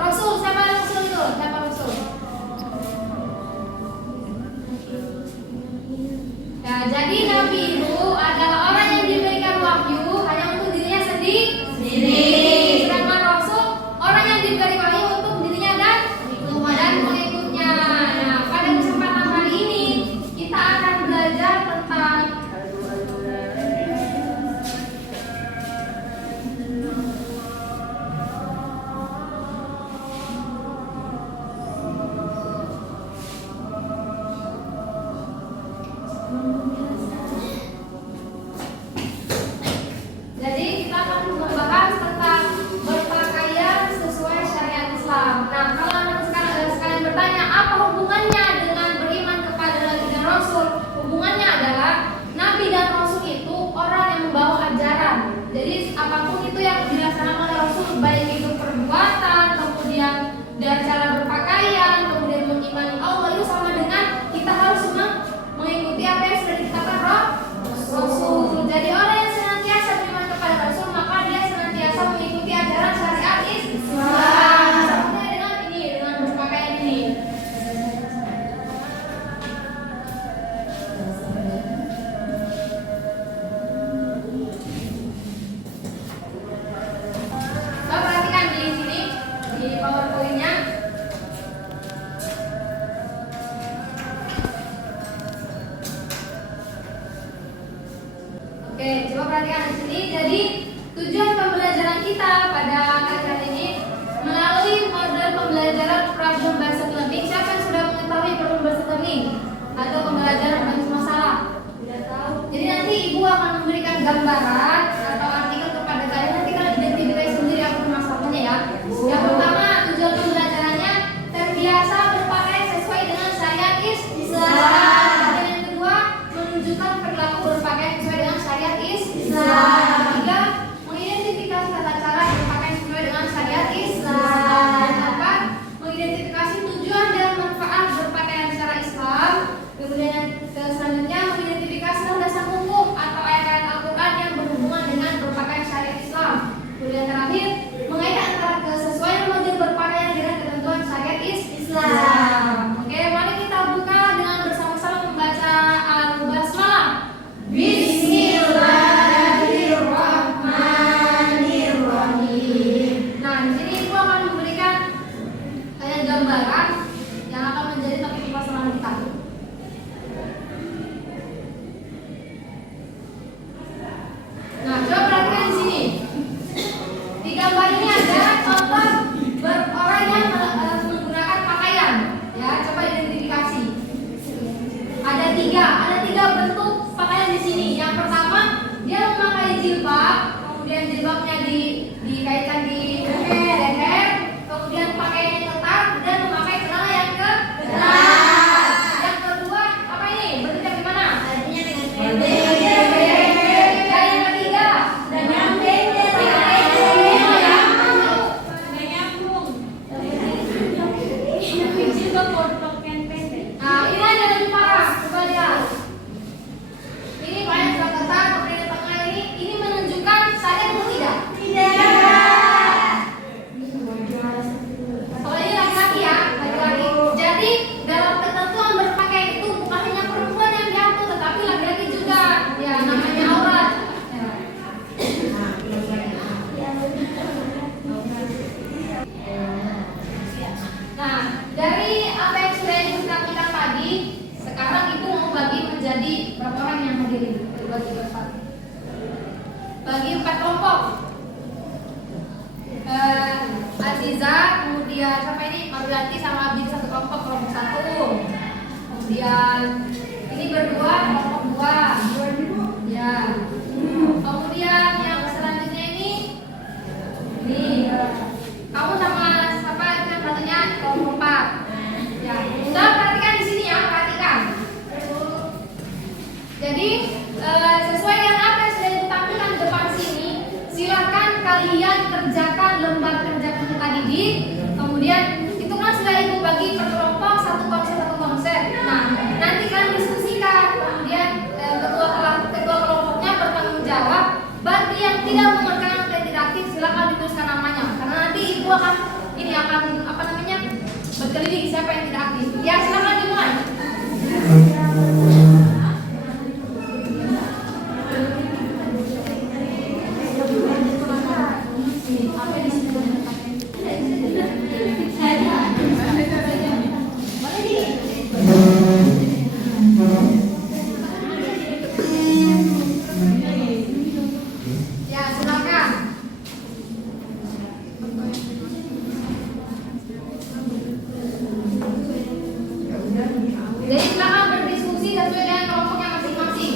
Rasul, siapa Rasul itu? Siapa Rasul? Ya, jadi Nabi itu adalah orang yang diberikan wahyu hanya untuk dirinya sendiri. Sedangkan Rasul orang yang diberi wahyu untuk dirinya dan pengikutnya. Nah, pada kesempatan hari ini kita akan belajar tentang berpakaian sesuai syariat Islam. Nah, kalau anak sekalian bertanya apa hubungannya dengan beriman kepada Nabi dan Rasul, hubungannya adalah Nabi dan Rasul itu orang yang membawa ajaran. Jadi apapun itu yang dilaksanakan oleh Rasul, baik itu perbuatan, kemudian dan cara berpakaian, kemudian mengimani Allah, itu sama dengan kita harus mengikuti apa yang sudah ditetapkan Rasul. Jadi orang yang senantiasa beriman kepada Rasul, maka dia senantiasa mengikuti ajaran syariat Islam. Sama dengan ini, dengan berpakaian ini. Coba perhatikan di sini di PowerPoint-nya. Oke, coba perhatikan di sini. Jadi tujuan pembelajaran kita pada kali ini melalui model pembelajaran problem based learning. Siapa yang sudah mengetahui problem based learning atau pembelajaran berbasis masalah? Tidak tahu. Jadi nanti ibu akan memberikan gambaran atau artikel kepada kalian. Nanti kalian identifikasi sendiri apa masalahnya ya. Yang pertama, tujuan pembelajarannya terbiasa berpakaian sesuai dengan syariat Islam. Dan yang kedua, menunjukkan perilaku berpakaian sesuai dengan syariat Islam. Ketiga, mengidentifikasi tata cara berpakaian sesuai dengan syariat Islam. Dan keempat, mengidentifikasi tujuan dan manfaat berpakaian secara Islam. Kemudian selanjutnya mengidentifikasi landasan hukum atau ayat-ayat Al-Quran yang berhubungan dengan berpakaian syariat Islam. Kemudian terakhir, mengaitkan antara kesesuaian model berpakaian dengan ketentuan syariat Islam. Oke, mari kita buka dengan bersama-sama membaca Al-Basmalah. Bismillahirrahmanirrahim. Nah, di sini ibu akan memberikan gambaran yang akan menjadi topik pembahasan kita. Nah, coba perhatikan di sini. Di gambar ini ada contoh orang yang menggunakan pakaian. Ya, coba identifikasi. Ada tiga bentuk pakaian di sini. Yang pertama, dia memakai jilbab, kemudian jilbabnya dikaitkan di leher, kemudian pakaiannya ketat dan memakai celana yang ketat. Yang kedua, apa ini? Bentuknya gimana? Artinya dengan pendek. Dan yang ketiga, dengan pendek. Nah, ini aja lebih parah. Coba lihat. Ini pakaian sudah ketat, kemudian tengah ini menunjukkan syariat atau tidak? Tidak. Kalau ini laki-laki ya, laki-laki. Jadi dalam ketentuan berpakaian itu bukan hanya perempuan yang diatur, tetapi laki-laki juga. Ya, namanya aurat. Nah, dari apa yang sudah ibu sampaikan tadi, sekarang ibu mau bagi menjadi berapa orang yang hadirin? Bagi berapa? Bagi 4 kelompok. Aziza, kemudian siapa ini? Marwiati sama Abi satu kelompok 1. Kemudian ini berdua kelompok 2. Ya. Kemudian yang selanjutnya ini kamu sama siapa yang satunya kelompok 4. Ya. Sudah perhatikan di sini ya, perhatikan. Jadi sesuai dengan apa yang sudah ditampilkan di depan sini, silakan kalian kerjakan lembar kerja tadi di. Kemudian itu kan sudah ibu bagi per kelompok satu konsep. Nah, nanti kalian diskusikan. Kemudian ketua kelompoknya bertanggung jawab. Bagi yang tidak mengerjakan yang tidak aktif, silakan dituliskan namanya. Karena nanti ibu akan ini akan apa namanya berkeliling siapa yang tidak aktif. Ya silakan dimulai. Ya silakan. Jadi silakan berdiskusi sesuai dengan kelompoknya masing-masing.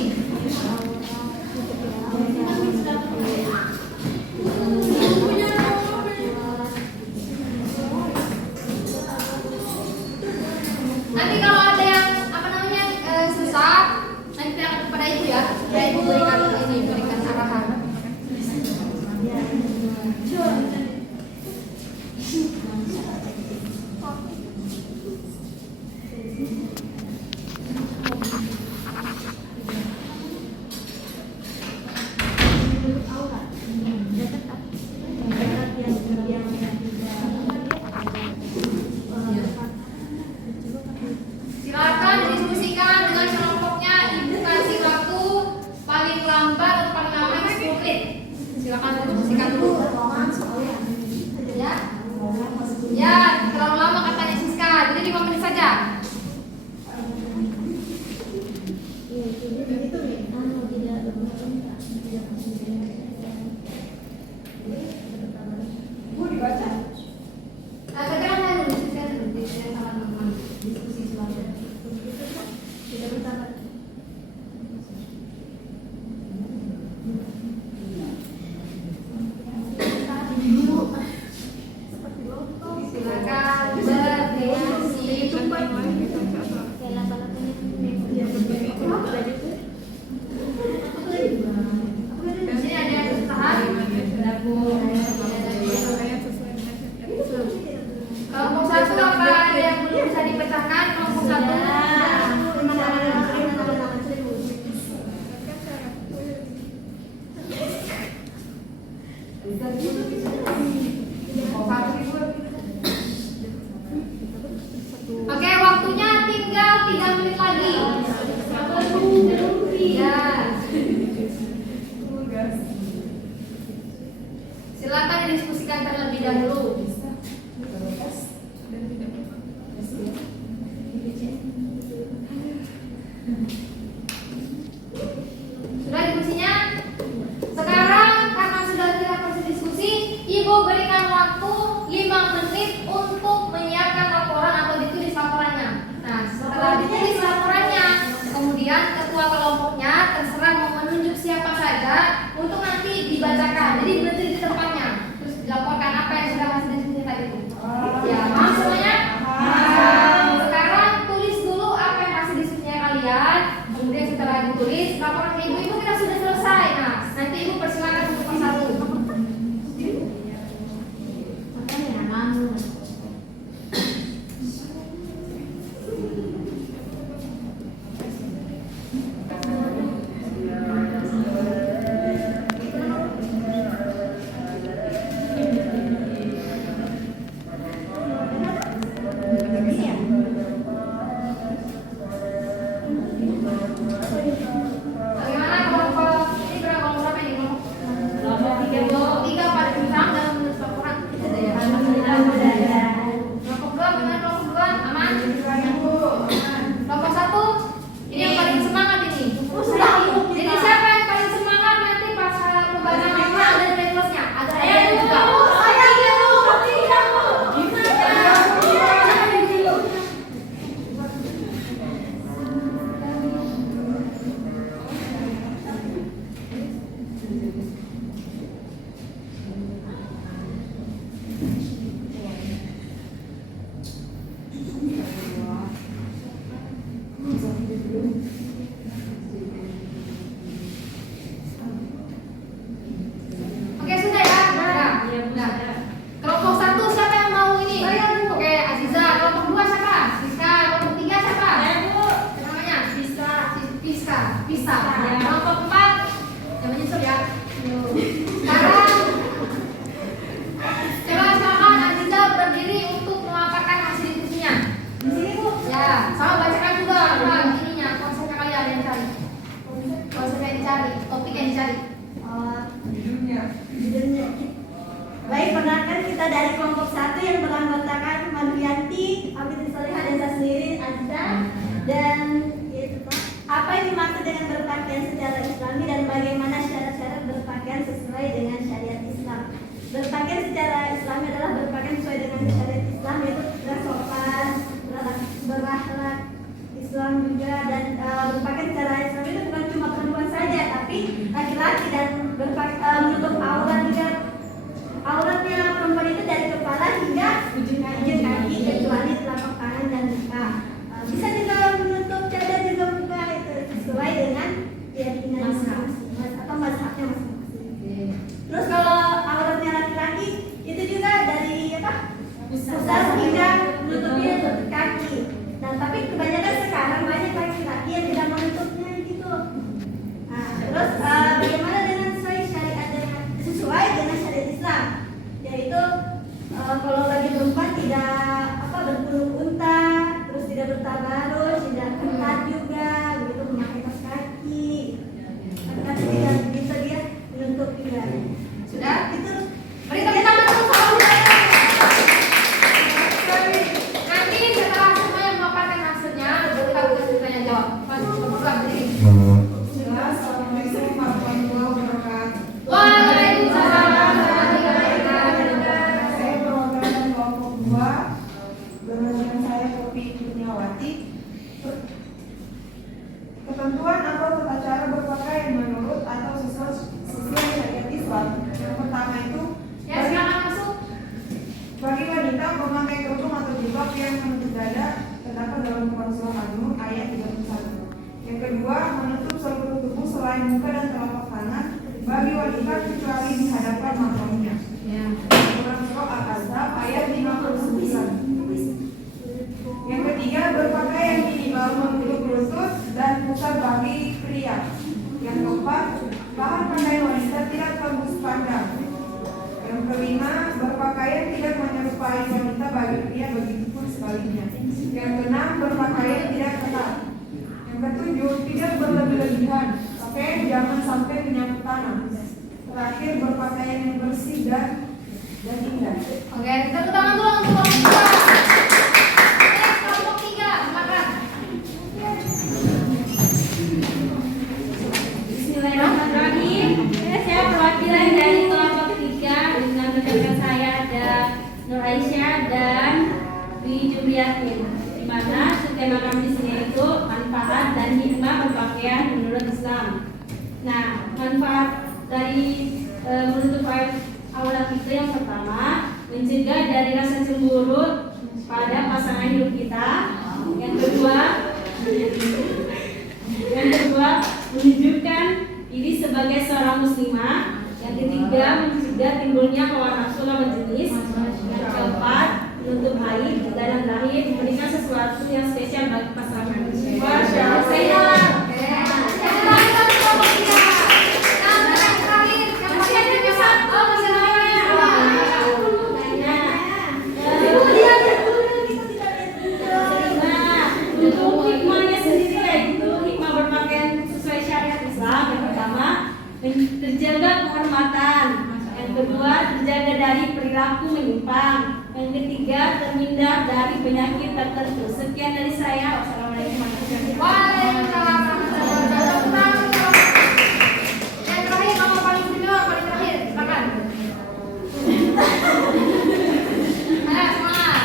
Nanti kalau ada yang apa namanya susah, nanti tanyakan kepada ibu ya. Ya ibu berikan arahan. Silakan diskusikan dengan kelompoknya. Ibu kasih waktu paling lambat atau paling lama 10 menit. Silakan diskusikan dulu. Ya, ya terlalu lama katanya Siska. Jadi 5 menit saja. Katakan dulu, Siska dulu. Saya sama teman-teman diskusi selanjutnya. Silakan berdiskusi. kita dari kelompok 1 yang beranggotakan Madrianti, Amit Solihah dan saya sendiri Azza. Dan itu apa yang dimaksud dengan berpakaian secara Islami dan bagaimana syarat-syarat berpakaian sesuai dengan syariat Islam. Berpakaian secara Islami adalah berpakaian sesuai dengan syariat Islam, yaitu bersopan, berakhlak Islam juga, dan berpakaian secara Islam itu bukan cuma perempuan saja, tapi laki-laki, dan menutup aurat juga. Auratnya perempuan itu dari kepala hingga ujung kaki kecuali telapak tangan dan muka. Bisa juga menutup cadar juga muka, itu sesuai dengan keyakinan masing-masing atau mazhabnya masing-masing. Terus kalau auratnya laki-laki itu juga dari pusar hingga menutupnya kaki. Nah, tapi kebanyakan sekarang banyak laki-laki yang tidak menutupnya gitu. Nah, terus bagaimana dengan sesuai dengan syariat Islam, yaitu kalau bagi perempuan tidak berpuluk unta, terus tidak bertabarus, tidak ketat juga, begitu memakai kaos kaki, kaki tidak bisa dia menutup juga. Sudah itu beri tepuk tangan untuk nanti setelah semua yang memaparkan maksudnya baru kita kasih tanya jawab. Bukan berdiri. Assalamualaikum warahmatullahi wabarakatuh. Waalaikumsalam. Saya perwakilan kelompok 2 dengan saya Poppy Kurniawati. Ketentuan atau tata cara berpakaian menurut atau sesuai syariat Islam. Yang pertama itu Silakan masuk. bagi wanita memakai kerudung atau jilbab yang menutup dada terdapat dalam Quran Surah An-Nur ayat 31. Yang kedua, menutup seluruh tubuh selain muka dan telapak tangan bagi wanita kecuali di hadapan mahramnya. Quran Surah Al-Ahzab ayat 59. Yang ketiga, berpakaian minimal menutup lutut dan pusar bagi pria. Yang keempat, bahan pakaian wanita tidak tembus pandang. Yang kelima, berpakaian tidak menyerupai wanita bagi pria, begitupun sebaliknya. Yang keenam, berpakaian tidak ketat. Yang ketujuh, tidak berlebih-lebihan. Pakaian jangan sampai menyapu tanah. Terakhir, berpakaian yang bersih dan indah. Oke, kita tepuk tangan dulu untuk kelompok 2. Next, kelompok 3, silakan. Bismillahirrahmanirrahim. Saya perwakilan dari kelompok 3 dengan rekan saya ada Nur Aisyah dan Dwi Juliatin. Di mana tema kami di sini itu manfaat dan hikmah berpakaian menurut Islam. Nah, manfaat dari menutup aurat itu yang pertama mencegah dari rasa cemburu pada pasangan hidup kita. Yang kedua menunjukkan diri sebagai seorang muslimah. Yang ketiga, mencegah timbulnya hawa nafsu lawan jenis. Yang keempat, menutup aib dan yang terakhir memberikan sesuatu yang spesial bagi pasangan. Masya Allah. Terjaga kehormatan. Yang kedua, terjaga dari perilaku menyimpang. Yang ketiga, terhindar dari penyakit tertentu. Sekian dari saya. Wassalamualaikum warahmatullahi wabarakatuh. Yang terakhir, kamu paling istimewa, paling terakhir, silakan. Ayo semangat.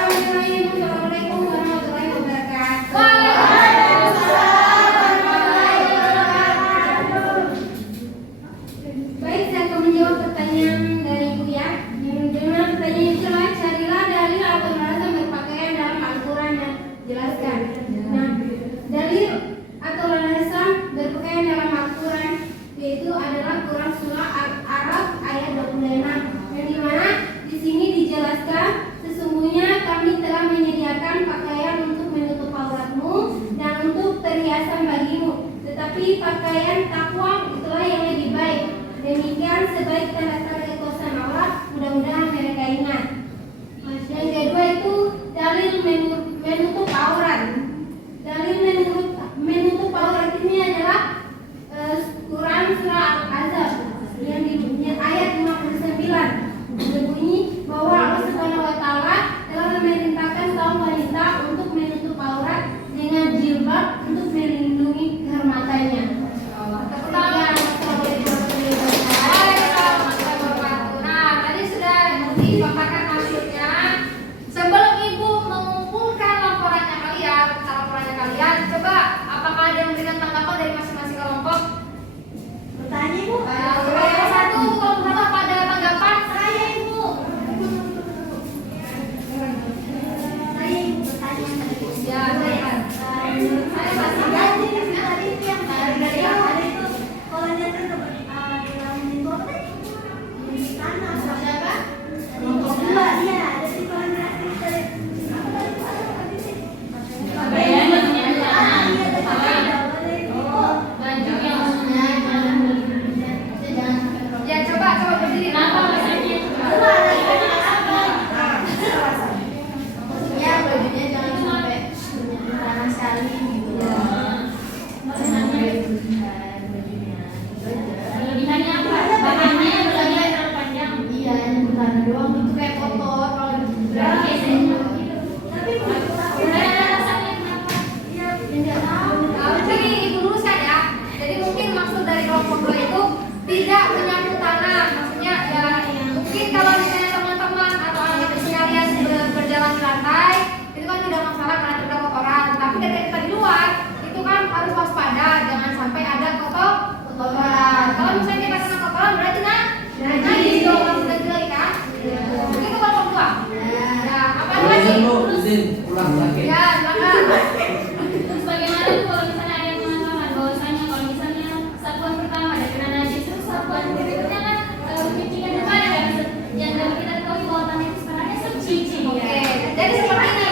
Assalamualaikum warahmatullahi wabarakatuh. Baik, saya akan menjawab pertanyaan dari Ibu ya. Dengan pertanyaan itu carilah dalil atau alasan berpakaian dalam Al-Quran dan jelaskan. Nah, dipaparkan hasilnya. Sebelum ibu mengumpulkan laporannya kalian, coba apakah ada yang memberikan tanggapan dari masing-masing kelompok? Bertanya ibu. Kelompok satu apa ada tanggapan? Saya ibu. Saya ibu bertanya pada ibu. Ya, saya. Menurut saya masih ganti tadi itu yang dari yang ada itu kolonnya itu dalam minggu apa tadi? Minggu tanah siapa? Kelompok dua dia. Jadi kolonnya itu dari apa tadi itu ada apa sih? Bayan maksudnya Iya, tanah. boleh ibu. Baju yang maksudnya Ya, coba berdiri. kenapa maksudnya? Coba lagi apa? Ya, bajunya jangan sampai tanah sekali gitu. Kelebihannya apa? Bahannya berlebih terlalu panjang. Iya, yang bertahan doang itu kayak kotor kalau Berarti biasanya. Tapi ibu tahu. Ada alasannya kenapa? Iya, tidak tahu. Jadi ibu luruskan ya. Jadi mungkin maksud dari kelompok dua itu tidak menyapu tanah. Maksudnya ya mungkin kalau misalnya teman-teman atau anak-anak sekalian berjalan di lantai itu kan tidak masalah karena ada kotoran. Tapi ketika kita di luar itu kan harus waspada jangan sampai ada kotoran. Kalau misalnya kita kena kotoran berarti najis dong maksudnya jelek kan? Itu kelompok dua. Ya apa lagi? izin ulang lagi. Ya silakan. Terus bagaimana tuh kalau misalnya ada yang mengatakan bahwasanya kalau misalnya satuan pertama ada kena najis terus satuan berikutnya kan mencucikan depan kan yang dapat kita ketahui bahwa tanah itu sebenarnya suci. Oke, jadi seperti ini.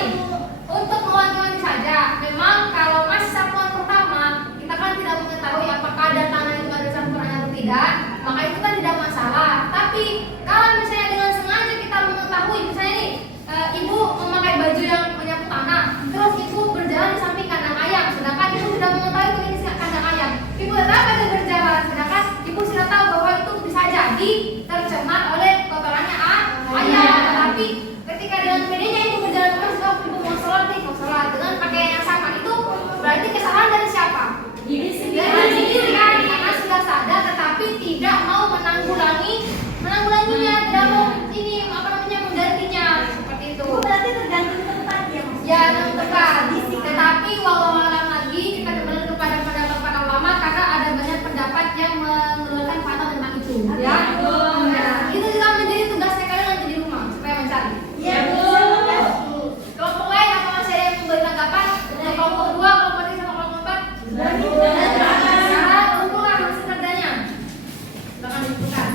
Untuk mewanti-wanti saja, memang kalau masih satuan pertama, kita kan tidak mengetahui apakah ada tanah itu ada campuran atau tidak, maka itu kan tidak masalah. Tapi kalau misalnya dengan sengaja kita mengetahui, misalnya nih, ibu memakai baju yang menyapu tanah, terus ibu berjalan di samping kandang ayam, sedangkan ibu sudah mengetahui itu ini kandang ayam. Ibu tetap aja berjalan, sedangkan ibu sudah tahu bahwa itu bisa jadi tercemar oleh kotorannya ayam. Tetapi ketika dengan pedenya ibu berjalan terus, ibu mau sholat dengan pakaian yang sama, itu berarti kesalahan dari siapa? Diri sendiri. Dari sendiri kan, karena sudah sadar tetapi tidak mau menanggulanginya, tidak mau menggantinya seperti itu. Ibu berarti tergantung tempat ya Mas? Ya, tempat. Tetapi walau alam lagi kita kembali kepada pendapat para ulama karena ada banyak pendapat yang mengeluarkan fatwa tentang itu. Ya, nah, itu juga menjadi tugasnya kalian nanti di rumah supaya mencari. Iya, Bu. Kelompok lain apa masih ada yang memberi tanggapan? Untuk kelompok 2, kelompok 3, sama kelompok 4? Sekarang kumpulkan hasil kerjanya. Silakan ditentukan.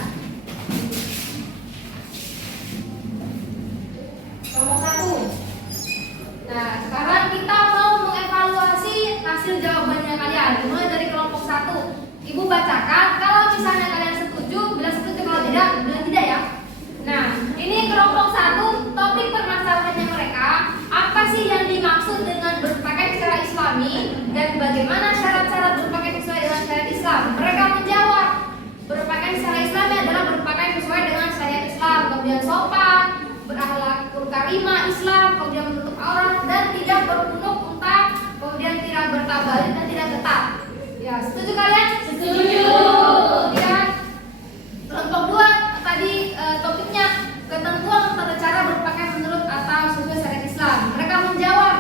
Kelompok 1. Nah, sekarang kita mau mengevaluasi hasil jawabannya kalian. Mulai dari kelompok 1. Ibu bacakan, kalau misalnya kalian setuju, bilang setuju, kalau tidak, bilang tidak ya. Nah, ini kelompok 1, topik permasalahannya mereka, apa sih yang dimaksud dengan berpakaian secara islami dan bagaimana syarat-syarat berpakaian sesuai dengan syariat Islam. Mereka menjawab, berpakaian secara islami adalah berpakaian sesuai dengan syariat Islam, kemudian sopan, berakhlak karimah Islam, kemudian menutup aurat dan tidak berkunuk unta, kemudian tidak bertabalin dan tidak ketat. Ya, setuju kalian? Setuju. Kemudian kelompok 2 tadi topiknya ketentuan tata cara berpakaian menurut atau sesuai syariat Islam. Mereka menjawab,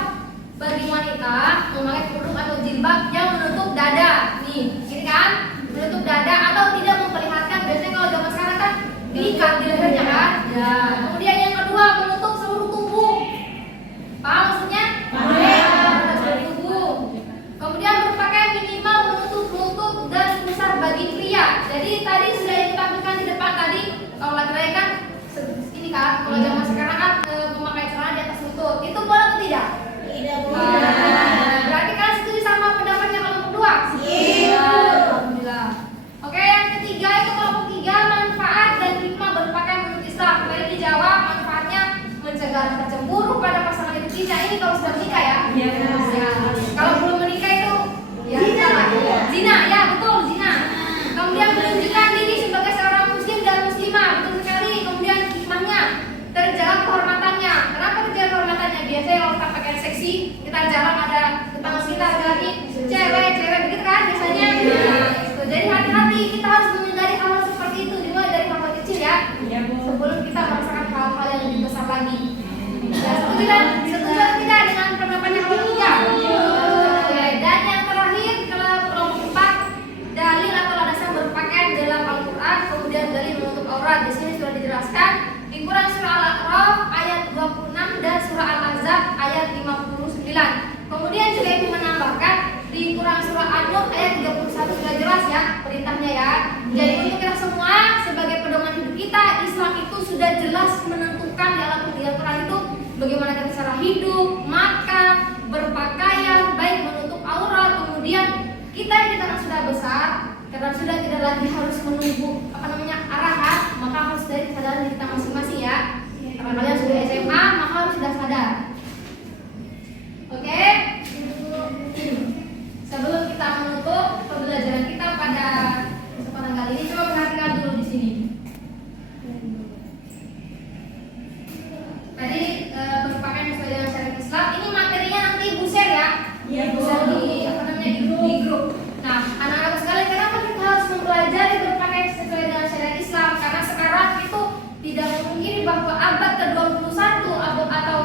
bagi wanita memakai kerudung atau jilbab yang menutup dada. Nih, ini kan menutup dada atau tidak memperlihatkan. Biasanya kalau zaman sekarang kan diikat di lehernya kan. Ya. Kemudian yang kedua menutup seluruh tubuh. Paham maksudnya? Menutup seluruh tubuh. Kemudian berpakaian minimal menutup lutut dan pusar bagi pria. Jadi tadi sudah ditampilkan di depan tadi. Kalau laki-laki kan ini kan, kalau zaman sekarang kan memakai celana di atas lutut. Itu boleh atau tidak? Tidak Berarti kalian setuju sama pendapatnya kelompok 2? Iya. Alhamdulillah. Oke, yang ketiga itu kelompok 3, manfaat dan hikmah berpakaian menurut Islam. Tadi dijawab manfaatnya mencegah rasa cemburu pada pasangan hidup kita. Ini kalau sudah menikah ya. Iya. Ya. Kalau belum menikah itu ya Zina. Zina, ya betul zina. Kemudian menunjukkan diri sebagai seorang muslim dan muslimah, betul sekali. Kemudian hikmahnya terjaga kehormatannya. Kenapa terjaga kehormatannya? Biasanya kalau kita pakai seksi, kita jalan ada tetangga kita lagi cewek begitu kan biasanya. Gitu. Jadi hati-hati, kita harus menghindari hal-hal seperti itu, dimulai dari hal kecil ya. Iya, Bu. Sebelum kita merasakan hal-hal lagi. Ya, setuju dan setuju atau tidak dengan pendapat yang ketiga? Oke, dan yang terakhir kelompok 4, dalil atau landasan berpakaian dalam Al-Quran, kemudian dalil menutup aurat. Di sini sudah dijelaskan di Quran surah Al-A'raf ayat 26 dan surah Al-Ahzab ayat 59. Kemudian juga ibu menambahkan di Quran surah An-Nur ayat 31 sudah jelas ya perintahnya ya. Jadi untuk kita semua sebagai pedoman hidup kita, Islam itu sudah jelas menentukan dalam Al-Quran itu bagaimana kita cara hidup, makan, berpakaian, baik menutup aurat. Kemudian kita ini karena sudah besar, karena sudah tidak lagi harus menunggu arahan, maka harus dari kesadaran kita masing-masing ya. Karena kalian sudah SMA, maka harus sudah sadar. Oke. Sebelum kita menutup pembelajaran kita pada kesempatan kali ini, coba perhatikan dulu di sini. Tadi berpakaian sesuai dengan syariat Islam. Ini materinya nanti Ibu share ya. Iya, Ibu Bu. share di grup. Nah, anak-anak sekalian, kenapa kita harus mempelajari berpakaian sesuai dengan syariat Islam? Karena sekarang itu tidak memungkiri bahwa abad ke-21 atau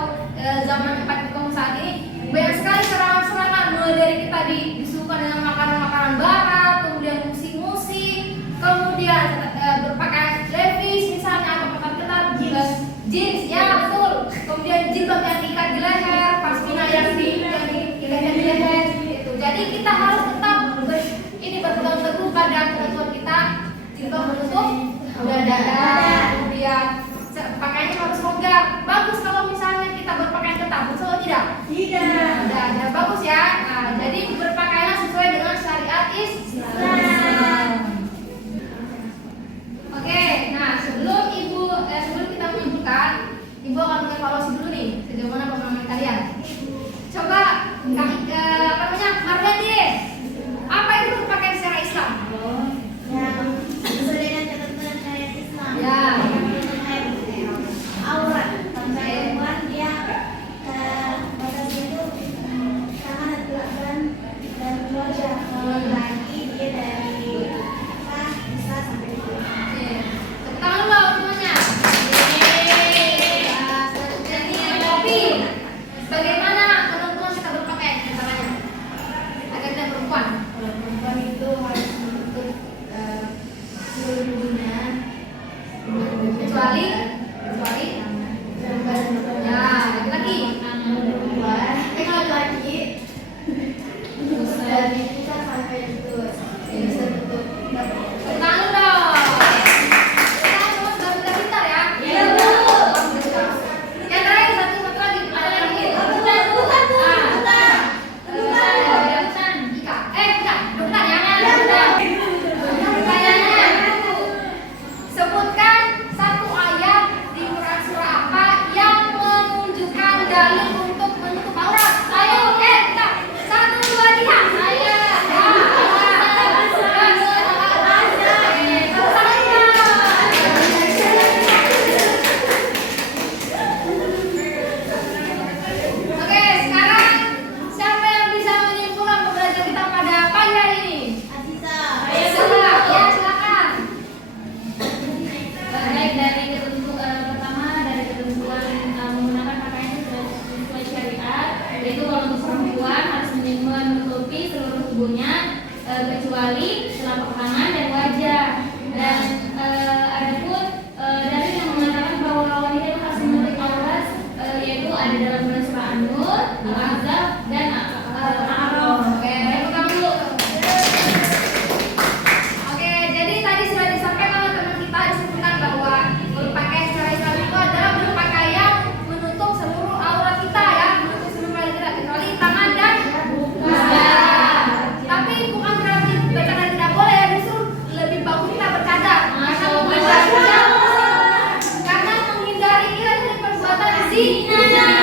zaman 4.0 saat ini banyak sekali serangan-serangan, mulai dari kita disuguhkan dengan makanan-makanan barat, kemudian musik-musik, kemudian berpakaian levis misalnya atau ketat-ketat, jeans ya betul, kemudian jilbab yang diikat di leher, pasmina yang diikat di leher gitu. Jadi kita harus tetap berpegang teguh pada ketentuan kita, jilbab menutup dada, kemudian pakaiannya harus longgar. Bagus kalau misalnya kita berpakaian ketat, betul atau tidak? Tidak. Bagus ya. Nah, jadi berpakaian sesuai dengan syariat Islam. Oke, nah sebelum kita menyimpulkan, Ibu akan mengevaluasi dulu nih sejauh mana pemahaman kalian. Coba Marwati, apa itu berpakaian secara Islam? Yang sesuai dengan ketentuan syariat Islam. Ya. Aurat. Perempuan dia batasnya itu tangan dan belakang dan wajah. Kalau laki dia dari bisa sampai di bawah. Oke. Tepuk tangan dulu semuanya. Jadi Tapi bagaimana ketentuan kita berpakaian caranya? Agar tidak perempuan. Kalau perempuan itu harus menutup seluruh tubuhnya Kecuali ya, laki-laki. perempuan. Kalau laki dari kita sampai itu bisa tutup. Tepuk tangan dulu dong. Kita semua sudah pintar ya. Iya, Bu. Yang terakhir satu lagi. Ada lagi. Bukan. Ika. Bukan ya. Pertanyaannya, sebutkan satu ayat di Quran surah apa yang menunjukkan dalil untuk menutup aurat. Ayo, kita 1, 2, 3. Ayo. Oke, sekarang siapa yang bisa menyimpulkan pembelajaran kita pada pagi hari ini? Aziza. Ya, silakan. Baik, dari ketentuan pertama dari ketentuan menggunakan pakaian sesuai syariat, yaitu kalau untuk perempuan harus menutupi seluruh tubuhnya kecuali telapak tangan dan wajah. Dan adapun dari yang mengatakan bahwa wanita itu harus menutup aurat, yaitu ada dalam surah An-Nur, Al-Ahzab dan Al-A'raf. Oke, buka dulu. Oke, jadi tadi sudah disampaikan oleh teman kita disebutkan bahwa berpakaian secara Islam itu adalah berpakaian menutup seluruh aurat kita ya, menutup seluruh aurat kita kecuali tangan dan wajah. Tapi bukan berarti bercadar tidak boleh ya, justru lebih bagus kita bercadar karena menghindari kita dari perbuatan zina.